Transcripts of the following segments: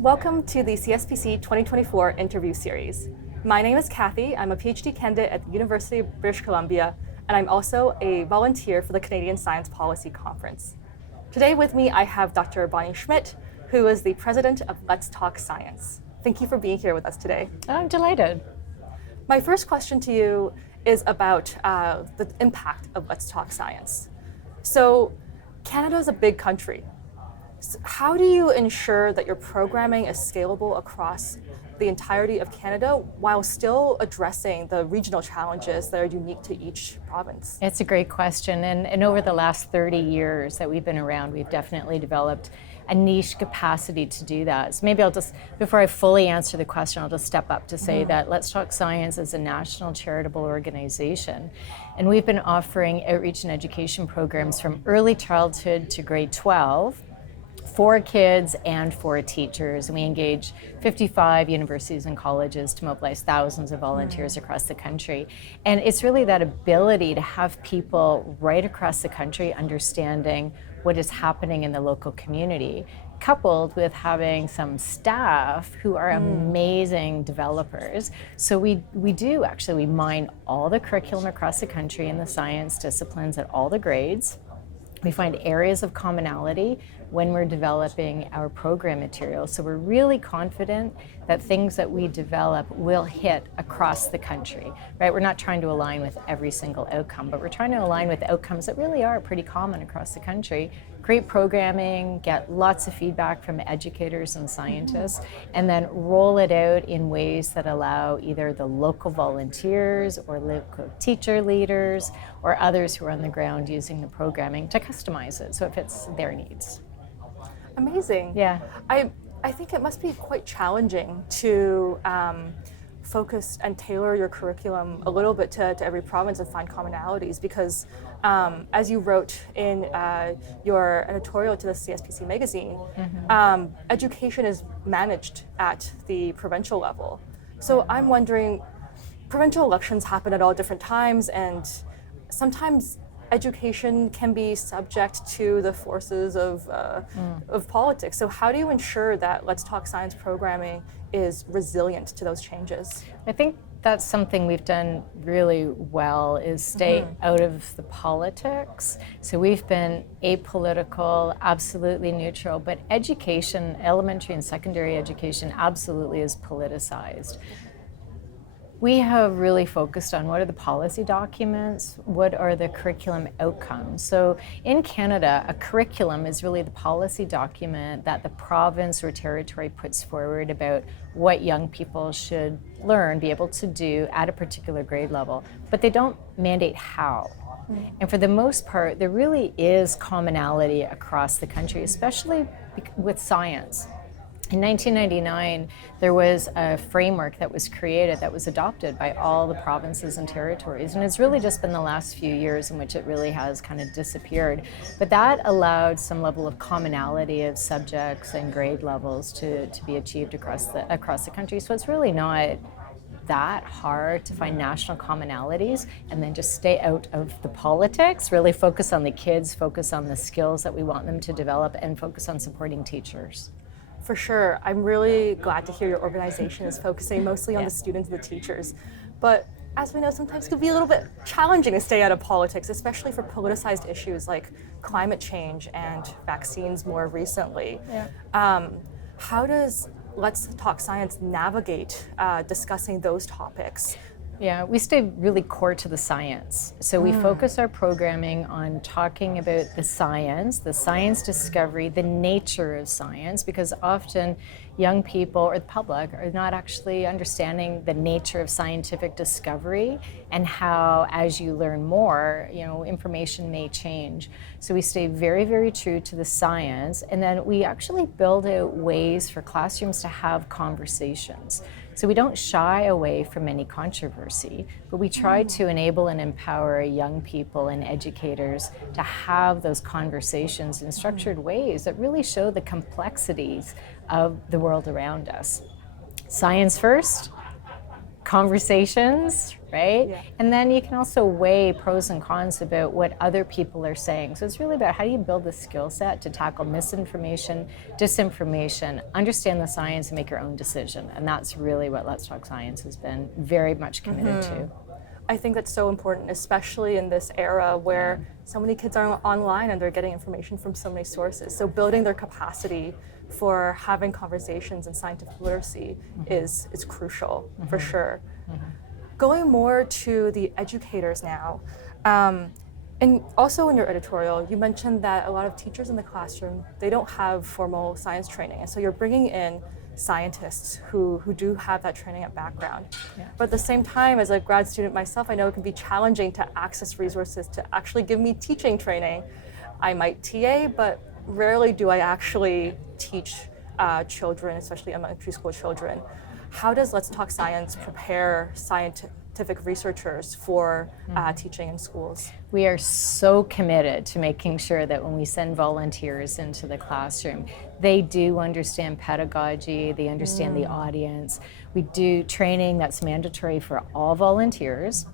Welcome to the CSPC 2024 interview series. My name is Kathy. I'm a PhD candidate at the University of British Columbia, and I'm also a volunteer for the Canadian Science Policy Conference. Today with me, I have Dr. Bonnie Schmidt, who is the president of Let's Talk Science. Thank you for being here with us today. I'm delighted. My first question to you is about the impact of Let's Talk Science. So Canada is a big country. So how do you ensure that your programming is scalable across the entirety of Canada while still addressing the regional challenges that are unique to each province? It's a great question. And over the last 30 years that we've been around, we've definitely developed a niche capacity to do that. So maybe I'll just, before I fully answer the question, I'll just step up to say that Let's Talk Science is a national charitable organization. And we've been offering outreach and education programs from early childhood to grade 12 for kids and for teachers. And we engage 55 universities and colleges to mobilize thousands of volunteers across the country. And it's really that ability to have people right across the country understanding what is happening in the local community, coupled with having some staff who are amazing developers. So we mine all the curriculum across the country in the science disciplines at all the grades. We find areas of commonality when we're developing our program material. So we're really confident that things that we develop will hit across the country, right? We're not trying to align with every single outcome, but we're trying to align with outcomes that really are pretty common across the country. Create programming, get lots of feedback from educators and scientists, and then roll it out in ways that allow either the local volunteers or local teacher leaders or others who are on the ground using the programming to customize it so it fits their needs. Amazing. Yeah. I think it must be quite challenging to focus and tailor your curriculum a little bit to every province and find commonalities because as you wrote in your editorial to the CSPC magazine, education is managed at the provincial level. So I'm wondering, provincial elections happen at all different times, and sometimes education can be subject to the forces of politics. So how do you ensure that Let's Talk Science programming is resilient to those changes? I think that's something we've done really well, is stay out of the politics. So we've been apolitical, absolutely neutral, but education, elementary and secondary education, absolutely is politicized. We have really focused on what are the policy documents, what are the curriculum outcomes. So in Canada, a curriculum is really the policy document that the province or territory puts forward about what young people should learn, be able to do at a particular grade level, but they don't mandate how. And for the most part, there really is commonality across the country, especially with science. In 1999, there was a framework that was created that was adopted by all the provinces and territories. And it's really just been the last few years in which it really has kind of disappeared. But that allowed some level of commonality of subjects and grade levels to be achieved across the country. So it's really not that hard to find national commonalities and then just stay out of the politics, really focus on the kids, focus on the skills that we want them to develop, and focus on supporting teachers. For sure. I'm really glad to hear your organization is focusing mostly on the students and the teachers. But as we know, sometimes it can be a little bit challenging to stay out of politics, especially for politicized issues like climate change and vaccines more recently. How does Let's Talk Science navigate discussing those topics? Yeah, we stay really core to the science. So we focus our programming on talking about the science discovery, the nature of science, because often young people or the public are not actually understanding the nature of scientific discovery and how, as you learn more, information may change. So we stay very, very true to the science, and then we actually build out ways for classrooms to have conversations. So we don't shy away from any controversy, but we try to enable and empower young people and educators to have those conversations in structured ways that really show the complexities of the world around us. Science first, conversations, right? Yeah. And then you can also weigh pros and cons about what other people are saying. So it's really about how do you build the skill set to tackle misinformation, disinformation, understand the science, and make your own decision. And that's really what Let's Talk Science has been very much committed to. I think that's so important, especially in this era where so many kids are online and they're getting information from so many sources. So building their capacity for having conversations and scientific literacy is crucial, for sure. Going more to the educators now, and also in your editorial, you mentioned that a lot of teachers in the classroom, they don't have formal science training. And so you're bringing in scientists who do have that training and background. Yeah. But at the same time, as a grad student myself, I know it can be challenging to access resources to actually give me teaching training. I might TA, but rarely do I actually teach children, especially elementary school children. How does Let's Talk Science prepare scientific researchers for teaching in schools? We are so committed to making sure that when we send volunteers into the classroom, they do understand pedagogy, they understand the audience. We do training that's mandatory for all volunteers.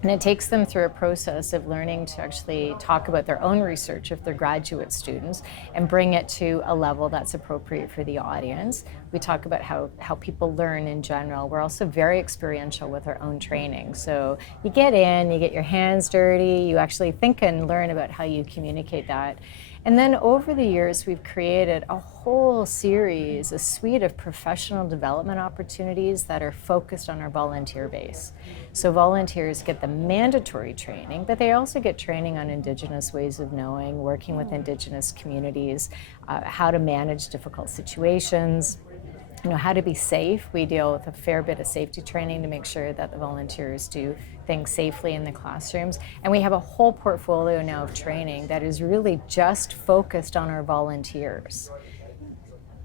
And it takes them through a process of learning to actually talk about their own research if they're graduate students and bring it to a level that's appropriate for the audience. We talk about how people learn in general. We're also very experiential with our own training. So you get in, you get your hands dirty, you actually think and learn about how you communicate that. And then over the years, we've created a whole series, a suite of professional development opportunities that are focused on our volunteer base. So volunteers get the mandatory training, but they also get training on Indigenous ways of knowing, working with Indigenous communities, how to manage difficult situations, how to be safe. We deal with a fair bit of safety training to make sure that the volunteers do things safely in the classrooms. And we have a whole portfolio now of training that is really just focused on our volunteers.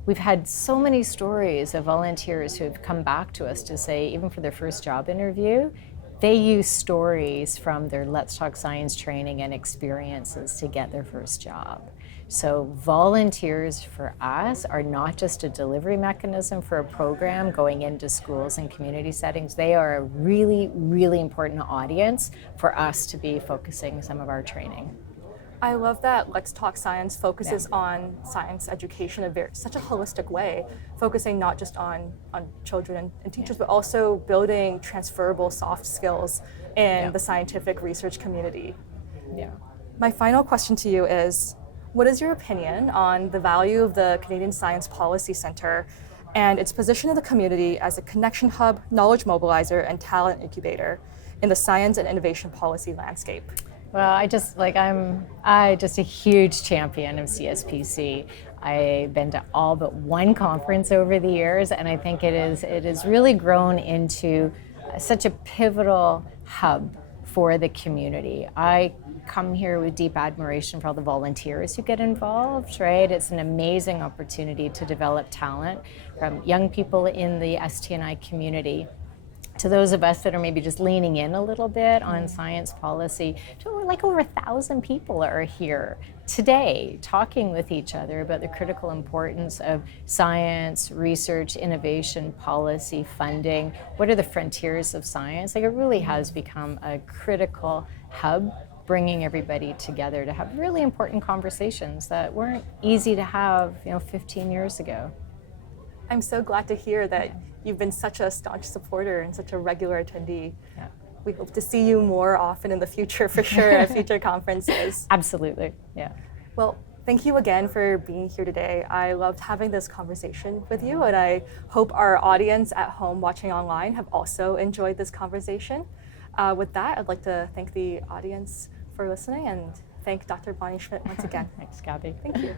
We've had so many stories of volunteers who have come back to us to say, even for their first job interview, they use stories from their Let's Talk Science training and experiences to get their first job. So volunteers for us are not just a delivery mechanism for a program going into schools and community settings. They are a really, really important audience for us to be focusing some of our training. I love that Let's Talk Science focuses on science education in such a holistic way, focusing not just on children and teachers, but also building transferable soft skills in the scientific research community. Yeah. My final question to you is, what is your opinion on the value of the Canadian Science Policy Centre and its position in the community as a connection hub, knowledge mobilizer, and talent incubator in the science and innovation policy landscape? Well, I'm just a huge champion of CSPC. I've been to all but one conference over the years, and I think it has really grown into such a pivotal hub for the community. I come here with deep admiration for all the volunteers who get involved, right? It's an amazing opportunity to develop talent from young people in the STNI community to those of us that are maybe just leaning in a little bit on science policy. Like over 1,000 people are here today talking with each other about the critical importance of science, research, innovation, policy, funding. What are the frontiers of science? Like, it really has become a critical hub, bringing everybody together to have really important conversations that weren't easy to have 15 years ago. I'm so glad to hear that you've been such a staunch supporter and such a regular attendee. Yeah. We hope to see you more often in the future, for sure, at future conferences. Absolutely, yeah. Well, thank you again for being here today. I loved having this conversation with you, and I hope our audience at home watching online have also enjoyed this conversation. With that, I'd like to thank the audience for listening and thank Dr. Bonnie Schmidt once again. Thanks, Gabby. Thank you.